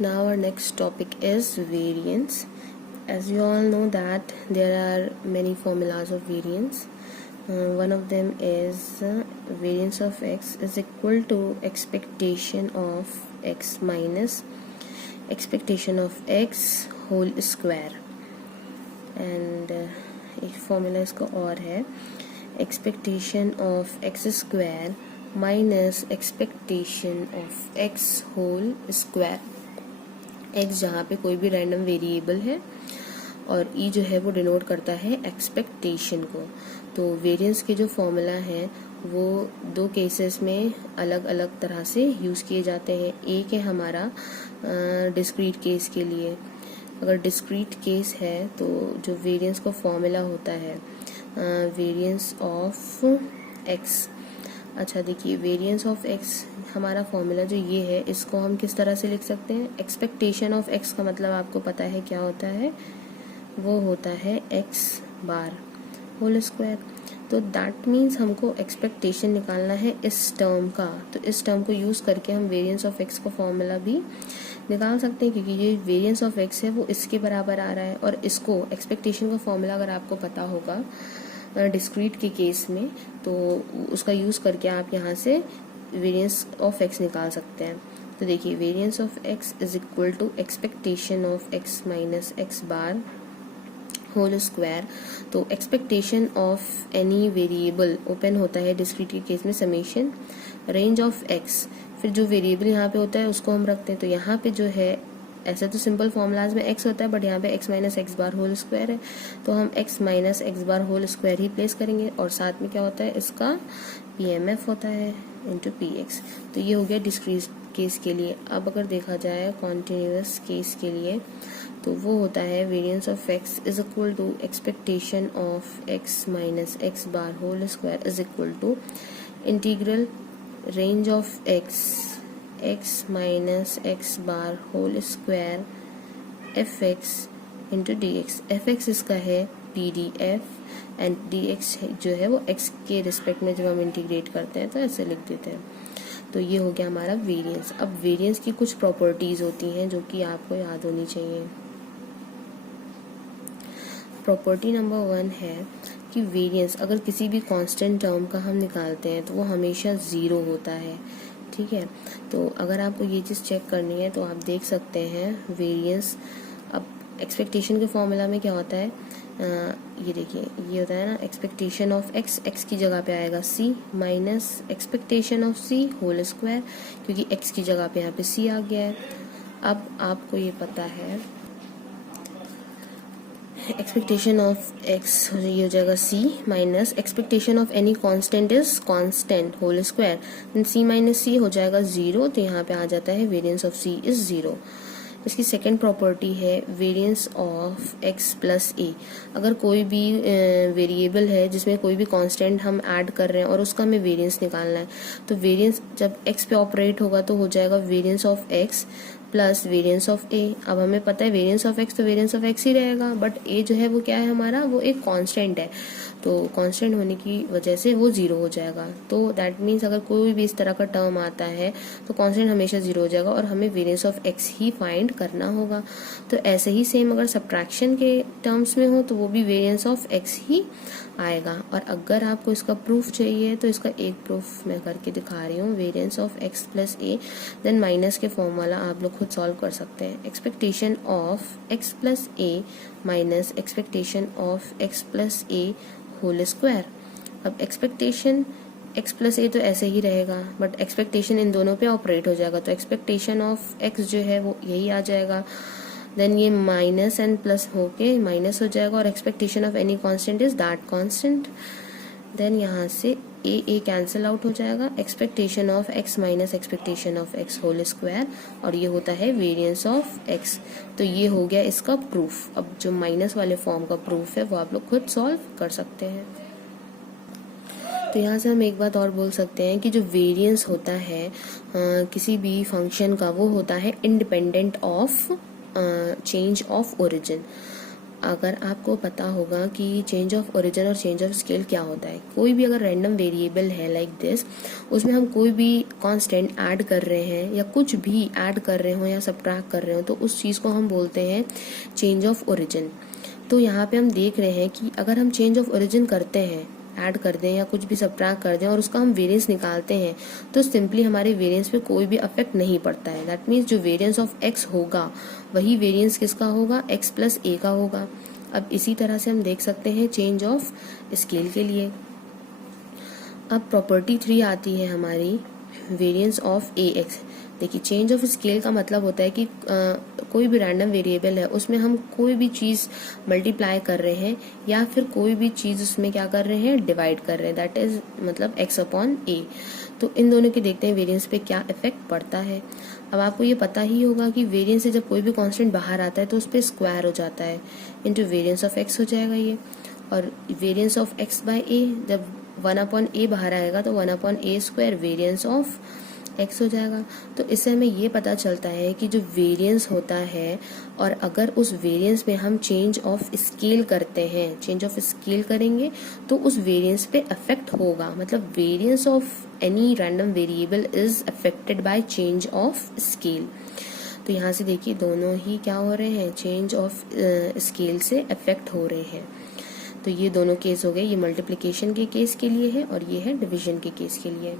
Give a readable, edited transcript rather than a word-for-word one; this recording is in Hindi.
Now our next topic is variance. As you all know that there are many formulas of variance. One of them is variance of x is equal to expectation of x minus expectation of x whole square. And एक फॉर्मूला इसका और है expectation of x square minus expectation of x whole square. x जहाँ पे कोई भी रैंडम वेरिएबल है और e जो है वो डिनोट करता है एक्सपेक्टेशन को. तो वेरिएंस के जो फॉर्मूला हैं वो दो केसेस में अलग अलग तरह से यूज़ किए जाते हैं. एक है हमारा डिस्क्रीट केस के लिए. अगर डिस्क्रीट केस है तो जो वेरिएंस का फॉर्मूला होता है वेरिएंस ऑफ x. अच्छा देखिए, वेरिएंस ऑफ x हमारा फॉर्मूला जो ये है इसको हम किस तरह से लिख सकते हैं. एक्सपेक्टेशन ऑफ x का मतलब आपको पता है क्या होता है, वो होता है x बार होल स्क्वायर. तो दैट मीन्स हमको एक्सपेक्टेशन निकालना है इस टर्म का. तो इस टर्म को यूज़ करके हम वेरिएंस ऑफ x का फॉर्मूला भी निकाल सकते हैं, क्योंकि ये वेरिएंस ऑफ x है वो इसके बराबर आ रहा है. और इसको एक्सपेक्टेशन का फॉर्मूला अगर आपको पता होगा डिस्क्रीट के केस में तो उसका यूज़ करके आप यहाँ से वेरिएंस ऑफ x निकाल सकते हैं. तो देखिए, variance of x is equal to expectation of x minus x bar whole square. तो expectation of any variable open होता है डिस्क्रीट के केस में समेशन रेंज ऑफ x. फिर जो वेरिएबल यहाँ पे होता है उसको हम रखते हैं. तो यहाँ पे जो है ऐसा तो सिंपल फॉर्मूलाज में x होता है, बट यहाँ पे x minus x bar whole square है तो हम x minus x bar whole square ही प्लेस करेंगे. और साथ में क्या होता है, इसका PMF होता है इंटू PX. तो ये हो गया डिस्क्रीट केस के लिए. अब अगर देखा जाए कॉन्टिन्यूअस केस के लिए तो वो होता है variance of x is equal to expectation of x minus x bar whole square is equal to integral range of x minus x bar whole square fx into dx. fx इसका है pdf एंड dx जो है वो x के रिस्पेक्ट में जब हम इंटीग्रेट करते हैं तो ऐसे लिख देते हैं. तो ये हो गया हमारा वेरिएंस. अब वेरिएंस की कुछ प्रॉपर्टीज होती हैं जो कि आपको याद होनी चाहिए. प्रॉपर्टी नंबर 1 है कि वेरिएंस अगर किसी भी कांस्टेंट टर्म का हम निकालते हैं तो वो हमेशा ज़ीरो होता है. ठीक है, तो अगर आपको ये चीज़ चेक करनी है तो आप देख सकते हैं वेरिएंस. अब एक्सपेक्टेशन के फॉर्मूला में क्या होता है, ये देखिए, ये होता है ना एक्सपेक्टेशन ऑफ x की जगह पे आएगा c minus expectation of c whole square, क्योंकि x की जगह पे यहाँ पे c आ गया है. अब आपको ये पता है एक्सपेक्टेशन ऑफ x ये हो जाएगा c minus expectation of any constant is constant whole square. Then c minus c हो जाएगा 0. तो यहाँ पे आ जाता है वेरिएंस ऑफ c इज 0. इसकी सेकेंड प्रॉपर्टी है variance of x plus a. अगर कोई भी वेरिएबल है जिसमें कोई भी कांस्टेंट हम ऐड कर रहे हैं और उसका हमें वेरिएंस निकालना है, तो वेरिएंस जब x पे ऑपरेट होगा तो हो जाएगा variance of x plus variance of a. अब हमें पता है वेरिएंस ऑफ x तो वेरिएंस ऑफ x ही रहेगा, बट a जो है वो क्या है हमारा, वो एक कांस्टेंट है. तो कांस्टेंट होने की वजह से वो 0 हो जाएगा. तो दैट मीन्स अगर कोई भी इस तरह का टर्म आता है तो कांस्टेंट हमेशा 0 हो जाएगा और हमें variance of x he find करना होगा. तो ऐसे ही सेम अगर सब्ट्रैक्शन के टर्म्स में हो तो वो भी वेरिएंस ऑफ x ही आएगा. और अगर आपको इसका प्रूफ चाहिए तो इसका एक प्रूफ मैं करके दिखा रही हूँ. Variance of x plus a, then minus के फॉर्मूला आप लोग खुद सॉल्व कर सकते हैं. Expectation of x plus a minus expectation of x plus a whole square. अब एक्सपेक्टेशन x प्लस a तो ऐसे ही रहेगा, बट एक्सपेक्टेशन इन दोनों पे ऑपरेट हो जाएगा. तो एक्सपेक्टेशन ऑफ x जो है वो यही आ जाएगा. देन ये माइनस एंड प्लस होके माइनस हो जाएगा और expectation of any constant is that constant. Then यहाँ से a कैंसिल आउट हो जाएगा. Expectation of x minus expectation of x whole square, और ये होता है वेरिएंस ऑफ x. तो ये हो गया इसका प्रूफ. अब जो माइनस वाले फॉर्म का प्रूफ है वो आप लोग खुद सॉल्व कर सकते हैं. तो यहाँ से हम एक बात और बोल सकते हैं कि जो वेरिएंस होता है किसी भी फंक्शन का वो होता है independent of change of origin. अगर आपको पता होगा कि चेंज ऑफ ओरिजिन और चेंज ऑफ स्केल क्या होता है, कोई भी अगर रैंडम वेरिएबल है लाइक दिस, उसमें हम कोई भी कांस्टेंट ऐड कर रहे हैं या कुछ भी ऐड कर रहे हो या सबट्रैक्ट कर रहे हो, तो उस चीज़ को हम बोलते हैं चेंज ऑफ ओरिजिन। तो यहाँ पे हम देख रहे हैं कि अगर हम चेंज ऑफ ओरिजिन करते हैं, ऐड कर दें या कुछ भी सबट्रैक्ट कर दें और उसका हम वेरिएंस निकालते हैं, तो सिंपली हमारे वेरिएंस पे कोई भी अफेक्ट नहीं पड़ता है। दैट मीन्स जो वेरिएंस ऑफ एक्स होगा वही वेरिएंस किसका होगा, एक्स प्लस ए का होगा। अब इसी तरह से हम देख सकते हैं चेंज ऑफ स्केल के लिए। अब प्रॉपर्टी 3 आती है हमारी वेरिएंस ऑफ ए एक्स। देखिए चेंज ऑफ स्केल का मतलब होता है कि कोई भी रैंडम वेरिएबल है उसमें हम कोई भी चीज़ मल्टीप्लाई कर रहे हैं या फिर कोई भी चीज़ उसमें क्या कर रहे हैं, डिवाइड कर रहे हैं, दैट इज मतलब एक्स अपॉन ए। तो इन दोनों के देखते हैं वेरिएंस पे क्या इफेक्ट पड़ता है। अब आपको ये पता ही होगा कि वेरिएंस से जब कोई भी कांस्टेंट बाहर आता है तो उस पर स्क्वायर हो जाता है, इनटू वेरिएंस ऑफ एक्स हो जाएगा ये। और वेरिएंस ऑफ एक्स बाय ए, जब 1/a बाहर आएगा तो 1/a square variance of x हो जाएगा। तो इससे हमें ये पता चलता है कि जो वेरिएंस होता है और अगर उस वेरिएंस में हम चेंज ऑफ स्केल करते हैं, चेंज ऑफ स्केल करेंगे तो उस वेरिएंस पे अफेक्ट होगा। मतलब variance of any random variable is affected by change of scale. तो यहाँ से देखिए दोनों ही क्या हो रहे हैं, चेंज ऑफ स्केल से अफेक्ट हो रहे हैं। तो ये दोनों केस हो गए, ये मल्टीप्लिकेशन के केस के लिए है और ये है डिवीजन के केस के लिए।